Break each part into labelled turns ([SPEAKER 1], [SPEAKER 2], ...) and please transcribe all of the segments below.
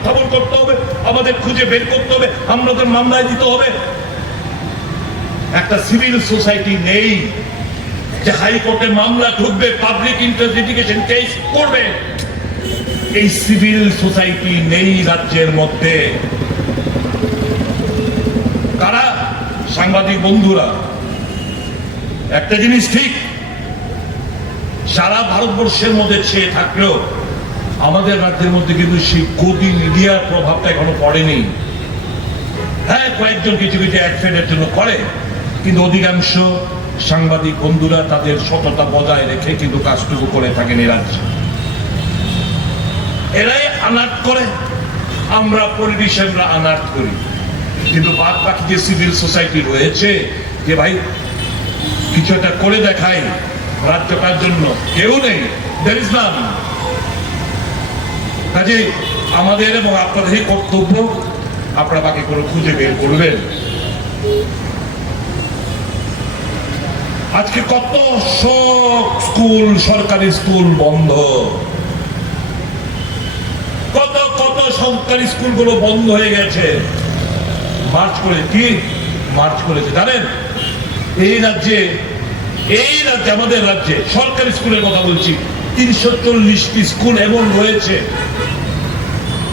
[SPEAKER 1] উত্থাপন করতে হবে, আমাদের খুঁজে বের করতে হবে আমাদের মামলায় দিতে হবে। একটা সিভিল সোসাইটি নেই যে হাইকোর্টে মামলা ঢুকবে পাবলিক ইন্টারেস্ট লিটিগেশন কেস করবে। এই সিভিল সোসাইটি নেই রাজ্যের মধ্যে। কারা? সাংবাদিক বন্ধুরা। একটা জিনিস ঠিক, সারা ভারতবর্ষের মধ্যে ছেয়ে থাকলেও আমাদের রাজ্যের মধ্যে কিন্তু সেই গদি মিডিয়ার প্রভাবটা এখনও পড়েনি। হ্যাঁ কয়েকজন কিছু কিছু অ্যাক্সিডেন্টের জন্য করে, কিন্তু অধিকাংশ সাংবাদিক বন্ধুরা তাদের সততা বজায় রেখে কিন্তু কাজটুকু করে এই রাজ্যে। এরাই আনাট করে, আমরা পলিটিশিয়ানরা আনাট করি। কিন্তু বাদ বাকি যে সিভিল সোসাইটি রয়েছে, যে ভাই, কিছু একটা করে দেখাই রাজ্যটার জন্য? কেউ নেই দের ইজ কাজে আমাদের এবং আপনাদেরই কর্তব্য, আপনারা বাকি করে খুঁজে বের করবেন। আজকে কত স্কুল, সরকারি স্কুল বন্ধ। কত কত সরকারি স্কুলগুলো বন্ধ হয়ে গেছে। মার্চ করে কি? মার্চ করেছে, জানেন? এই রাজ্যে এই রাজ্যে, আমাদের রাজ্যে সরকারি স্কুলের কথা বলছি। তিনশো চল্লিশটি স্কুল এমন রয়েছে।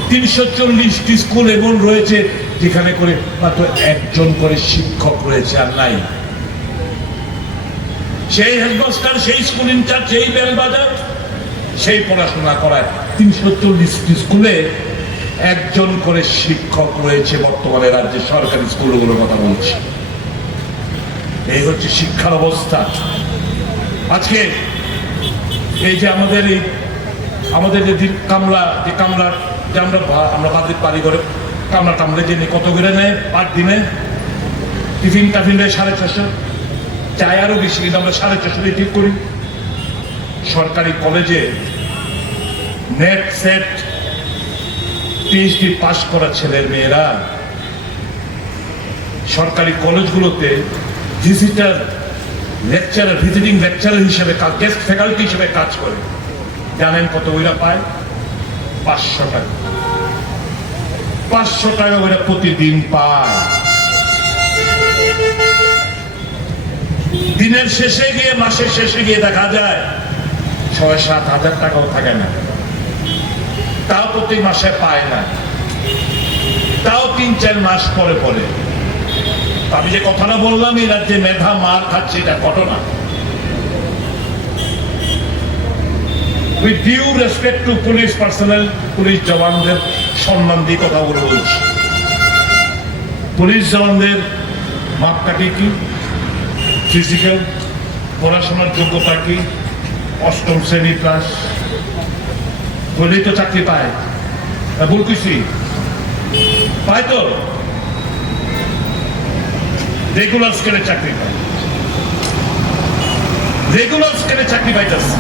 [SPEAKER 1] তিনশো চল্লিশটি স্কুল এমন রয়েছে, যেখানে করে মাত্র একজন করে শিক্ষক রয়েছে আর নাই। সেই হেডমাস্টার, সেই স্কুল ইনচার্জ সেই বেল বাজার, সেই পড়াশোনা করায় তিনশো চল্লিশটি স্কুলে একজন করে শিক্ষক রয়েছে বর্তমানে রাজ্যের সরকারি স্কুলগুলোর কথা বলছি। এই হচ্ছে শিক্ষার অবস্থা। আজকে এই যে আমাদের এই আমাদের যে কামলা, যে কামলার যে আমরা আমরা বাদের বাড়ি করে কামলা টামলে যে কত করে নেয় পার দিনে? টিফিন টাফিন নেয় সাড়ে ছশো চাই আরও বেশি, কিন্তু আমরা সাড়ে ছশো দিয়ে ঠিক করি। সরকারি কলেজে নেট সেট পিএইচডি পাশ করা ছেলের মেয়েরা সরকারি কলেজগুলোতে ভিজিটার লেকচারার ভিজিটিং লেকচারার হিসেবে কাজ গেস্ট ফ্যাকাল্টি হিসেবে কাজ করে। জানেন কত ওইরা পায়? পাঁচশো টাকা। পাঁচশো টাকা ওইরা প্রতিদিন পায়। দিনের শেষে গিয়ে, মাসের শেষে গিয়ে দেখা যায়, ছয় সাত হাজার টাকাও থাকে না। তাও প্রতি মাসে পায় না। তাও তিন চার মাস পরে পরে। আমি যে কথাটা বললাম, এই রাজ্যে মেধা মার খাচ্ছে, এটা ঘটনা। With due respect to police personnel police জওয়ানদের সম্মান দিয়ে কথা বলে বলছি। পুলিশ জওয়ানদের মাপকাঠি কি? ফিজিক্যাল পড়াশোনার যোগ্যতা কি? অষ্টম শ্রেণি ক্লাস হলেই তো চাকরি পায়। ভুল কইছি পায় তো? রেগুলার স্কেলে চাকরি পায় রেগুলার স্কেলে চাকরি পাইতেছে